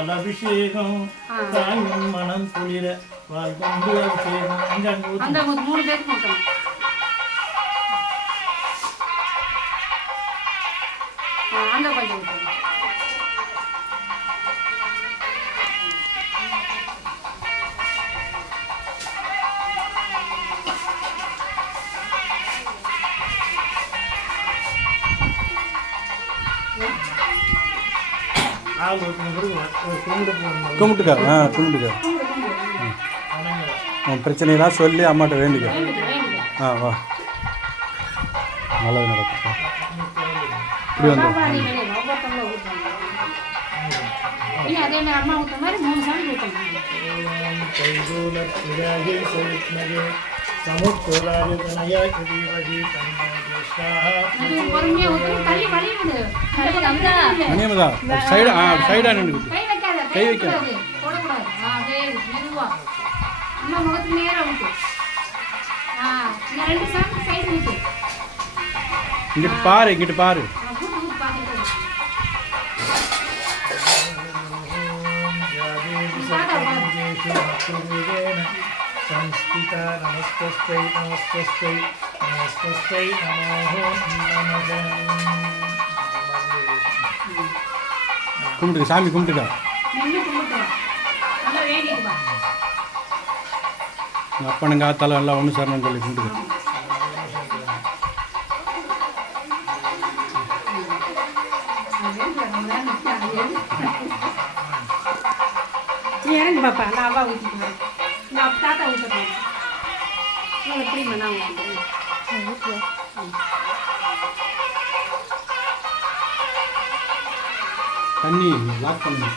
பால் அபிஷேகம் தாயும் மனம் குளிர பால் கொண்டு அபிஷேகம் அந்த 3 பேருக்கு ஊற்றணும். அந்த கொஞ்சம் ஊற்றணும். கும்பிட்டுக்கா கும்பிட்டுக்கா பிரச்சனைலாம் சொல்லி அம்மாட்ட வேண்டிக்க. வா நல்லது நடக்கும். இப்படி வந்து சைடா நின்று கை வைக்க இங்கிட்டு பாரு இங்கிட்டு பாரு. संस्कृता नमस्ते नमस्ते नमस्ते नमो नमः. கும்பிட்டுக்க சாமி கும்பிட்டுக்கா. அப்பனுங்க ஆத்தால எல்லாம் ஒன்று சரணம் சொல்லி கும்பிட்டுக்க. ஏன் பாப்பா நான் அவ்வா ஊற்றிக்கிறேன். நான் தாத்தா ஊற்றுறேன். எப்படிமா நான் ஊற்றுறேன். தண்ணி லாக் பண்ணு.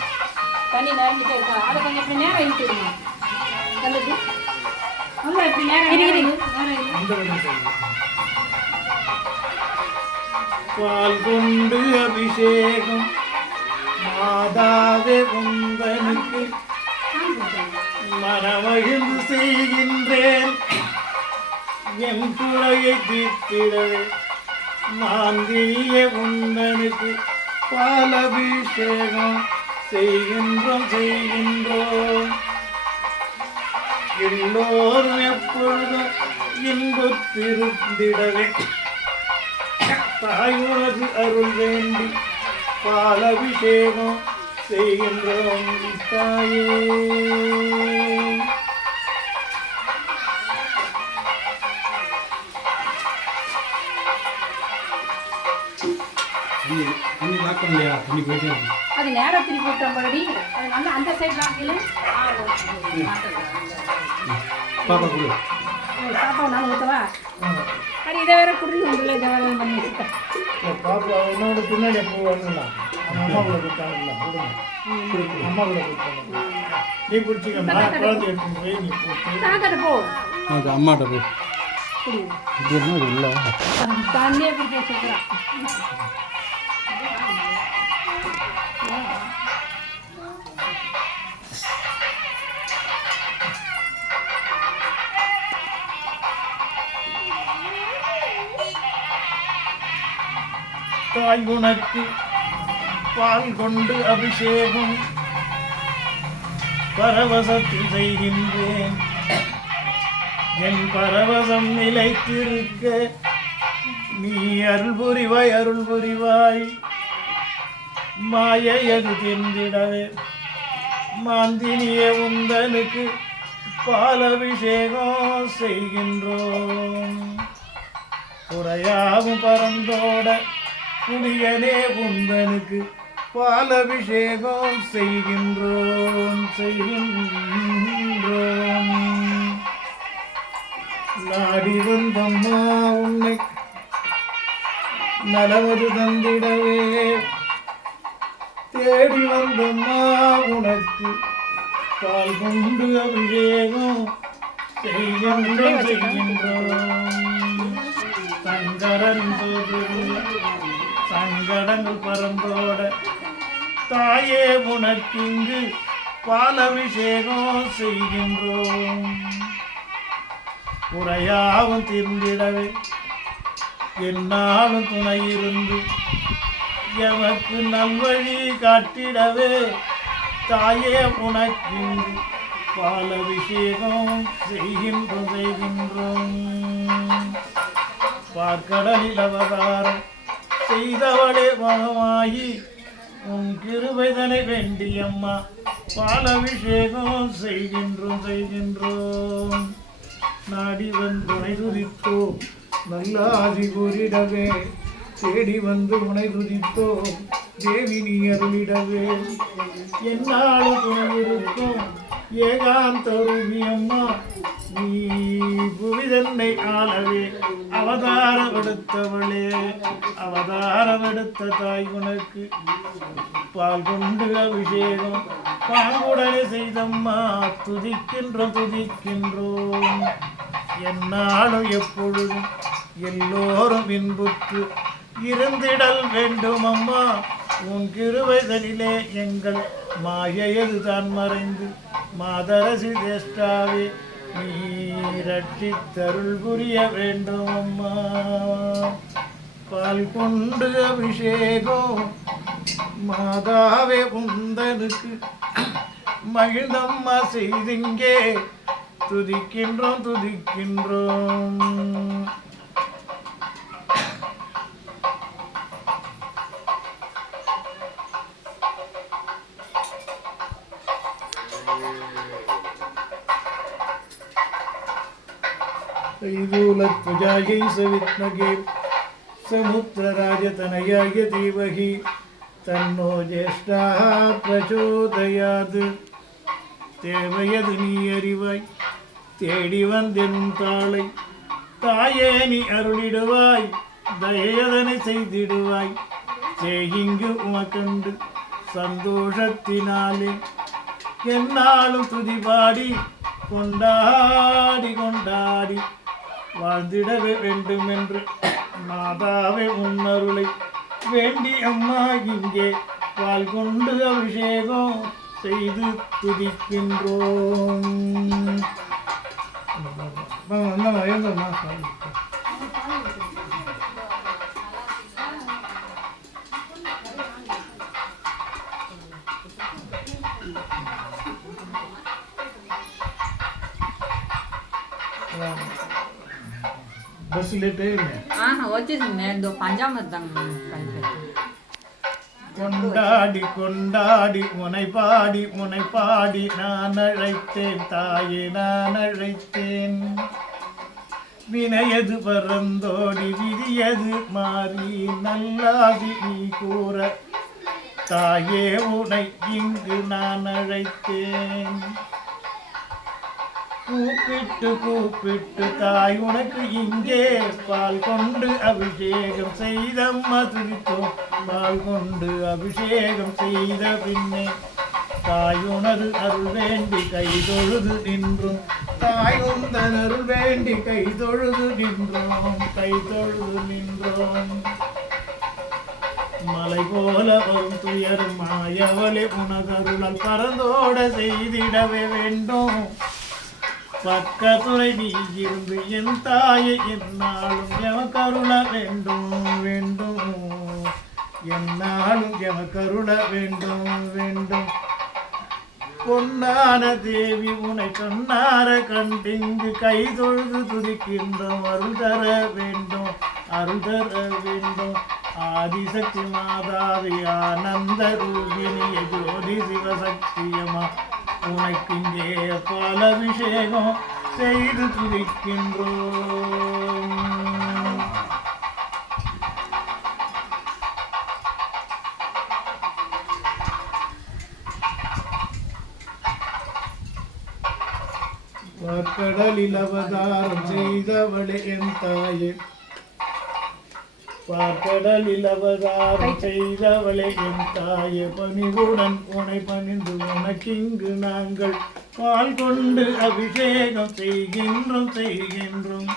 தண்ணி நிறைஞ்சிட்டே இருக்கா. அதை கொஞ்சம் இப்படி நேரம் இழுத்துடுமா. நல்லது. நல்லா இப்படி நேரம் பால் கொண்டு அபிஷேகம் மாதாவே உந்தனுக்கு மனமகிழ்ந்து செய்கின்றேன் என் குறையை தீர்த்திடவே மாந்திரிய உந்தனுக்கு பால் அபிஷேகம் செய்கின்றோம் எல்லோரும் எப்பொழுதும் இன்புற்றிருந்திடவே தாயுனது அருள் வேண்டி பால் அபிஷேகம் செய்கின்றோம் தாயே. தண்ணி லாக் பண்ணலையா? தண்ணி போயிட்டே அது நேரம் திருப்பி விட்டபடி அதனால அந்த சைடு லாக்கில் பாப்பா கொடு. பாப்பா நான் ஊற்றவா? அது இதை வேற குடில் உங்களை தேவையான பண்ணி வச்சுட்டேன். பாப்பா என்னோட பின்னாடி எப்போ வரலாம் அம்மா கூட கொடுத்தாங்கல்ல அம்மா கூட கொடுத்தாங்க. நீ பிடிச்சிக்கம்மா குழந்தை எடுத்துன்னு போய் நீ தாக்கிட்ட போ. அது அம்மாட்ட போ. இது என்ன அது இல்லை தண்ணியே பிடிச்சி வச்சுக்கிறான். தாய் உனக்கு பால் கொண்டு அபிஷேகம் பரவசத்தில் செய்கின்றேன் என் பரவசம் நிலைத்திருக்க நீ அருள் புரிவாய் மாயையது தெரிந்திடவே மாந்தினிய உந்தனுக்கு பால் அபிஷேகம் செய்கின்றோம் குறையாவும் பரந்தோட புனியனே உந்தனுக்கு பால் அபிஷேகம் செய்கின்றோம் நாடி வந்தம்மா உன்னை நலவது தந்திடவே தேடி வந்தம்மா உனக்கு பால் கொண்டு அபிஷேகம் செய்கின்றோம் சங்கரன் சங்கடங்கள் பரந்தோட தாயே உனக்கிங்கு பால் அபிஷேகம் செய்கின்றோம் குறையாவும் தீர்ந்திடவே என்னாலும் துணையிருந்து எமக்கு நல்வழி காட்டிடவே தாயே உனக்கு பாலபிஷேகம் செய்கின்றோம் பார்க்கடலில் அவதாரம் செய்தவளே மகமாயி உன் கிருபைதனை வேண்டியம்மா பாலபிஷேகம் செய்கின்றோம் நாடி வந்து உனை துதித்தோம் நல்ல ஆதி கூறிடவே தேடி வந்து உனை துதித்தோம் தேவி நீ அருளிடவே என்னாலும் துணை இருக்கும் ஏகாந்த ரூபி அம்மா நீ புவிதன்னை ஆளவே அவதாரம் எடுத்த தாய் உனக்கு பால் கொண்டு அபிஷேகம் பாங்குடனே செய்தம்மா துதிக்கின்றோம் என்னாலும் எப்பொழுதும் எல்லோரும் இன்புற்று இருந்திடல் வேண்டும் அம்மா உன் கிருபைதனிலே எங்கள் மாயையது தான் மறைந்து மாதரசி தேஷ்டாவே நீ ரட்சித்தருள் புரிய வேண்டும் அம்மா பால் கொண்டு அபிஷேகம் மாதாவே உந்தனுக்கு மகிழ்ந்தம்மா செய்திங்கே துதிக்கின்றோம் ैदूलध्वजायै सविद्मगे समुद्रराजतनयाय धीमहि तन्नो ज्येष्ठाः प्रचोदयात् தேவையது நீ அறிவாய் தேடி வந்தென் தாளை தாயே நீ அருளிடுவாய் தயதனை செய்திடுவாய் செய்கிங்கு உமக்கண்டு சந்தோஷத்தினாலே என்னாலும் துதிபாடி கொண்டாடி வாழ்ந்திடவே வேண்டும் என்று மாதாவே உன்னருளை வேண்டி அம்மா இங்கே பால் கொண்டு அபிஷேகம் செய்து துதிக்கின்றோம். बस लेते हैं వచ్చేసింది దో పంజాబ్ கொண்டாடி கொண்டாடி உனை பாடி நான் அழைத்தேன் தாயே நான் அழைத்தேன் வினையது பறந்தோடி விதியது மாறி நல்லாதி நீ கூற தாயே உனை இங்கு நான் அழைத்தேன் கூப்பிட்டு தாய் உனக்கு இங்கே பால் கொண்டு அபிஷேகம் செய்த மதுரித்தோம் பால் கொண்டு அபிஷேகம் செய்த பின்னே தாய் உனது அருள் வேண்டி கை தொழுது நின்றும் தாய் உந்தன் அருள் வேண்டி கை தொழுது நின்றோம் மலை போல வரும் துயரும் மாயவளே உனதருளால் பறந்தோட செய்திடவே வேண்டும் பக்கத்துறை நீ இருந்து என் தாயை என்னாலும் எமக்கருள வேண்டும் என்னாலும் எமக்கருள வேண்டும் பொன்னான தேவி உனை கண்ணார கண்டிங்கு கை தொழுது துதிக்கின்றோம் அருள் தர வேண்டும் ஆதிசக்தி மாதாவி ஆனந்த ரூபிணிய ஜோதி சிவசக்தியமா உனக்கு இங்கே பாலபிஷேகம் செய்து துதிக்கின்றோம். கடலில் அவதாரம் செய்தவளே என் தாயே பார்க்கடலில் அவதாரம் செய்தவளே என் தாயே பணிவுடன் உனை பணிந்து உனக்கிங்கு நாங்கள் பால் கொண்டு அபிஷேகம் செய்கின்றோம்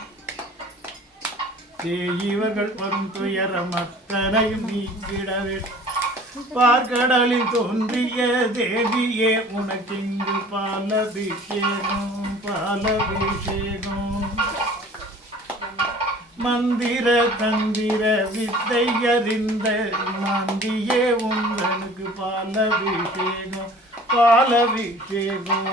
இவர்கள் வரும் துயரம் அத்தனையும் நீக்கிடவே பார்க்கடலில் தோன்றிய தேவியே உனக்கிங்கு பாலபிஷேகம் மந்திர தந்திர வித்தை அறிந்த மாந்தியே உங்களுக்கு பாலபிஷேகம்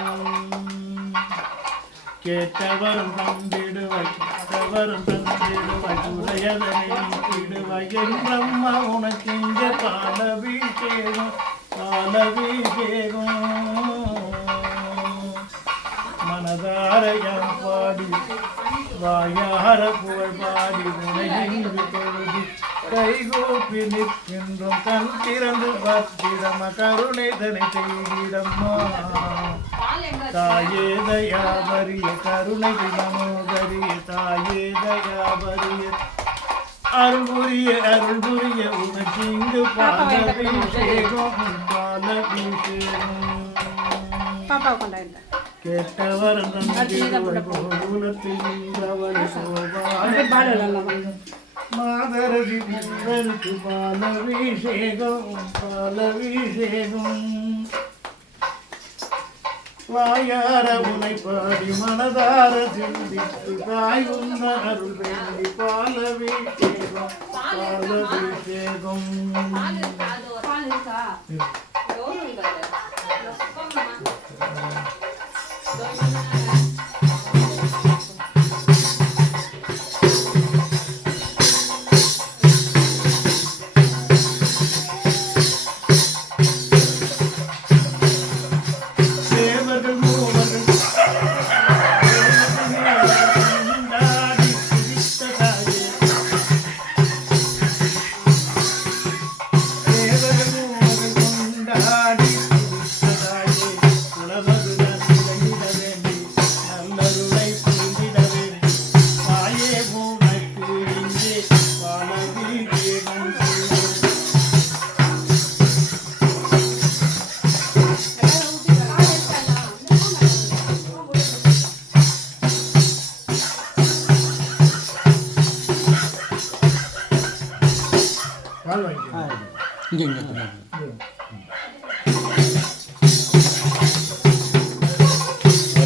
கேட்டவரும் தந்திடுவாய் கேட்டவரும் தந்திடுவாய் உரையதனை நீக்கிடுவாய் என் பிரம்மா உனக்கு இங்கே பாலபிஷேகம் மனதாரையம் பாடி வாயார புகழ் பாடி உலகின்று தொழுதி கைகூப்பி நிற்கின்றோம் கண் திறந்து பத்திடம கருணைதனை செய்திடம்மா தாயே தயாபரிய கருணை மனோதரிய தாயே தயாபரிய அருள் புரிய உனக்கு இங்கு பாலபிஷேகம் பாப்பா கொண்டாயிருந்த கேட்டவரம் மாதரதி பாலபிஷேகம் வாயார உனை பாடி மனதார சிந்தித்து தாய் உந்த அருள் வேண்டி பாலபிஷேகம்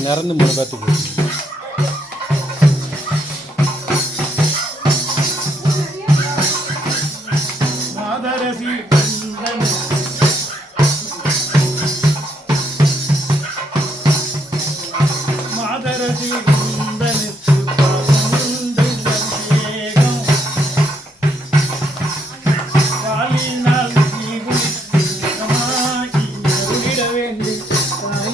நிறந்து 3 பேத்துக்கு மாதரசி மாதரசி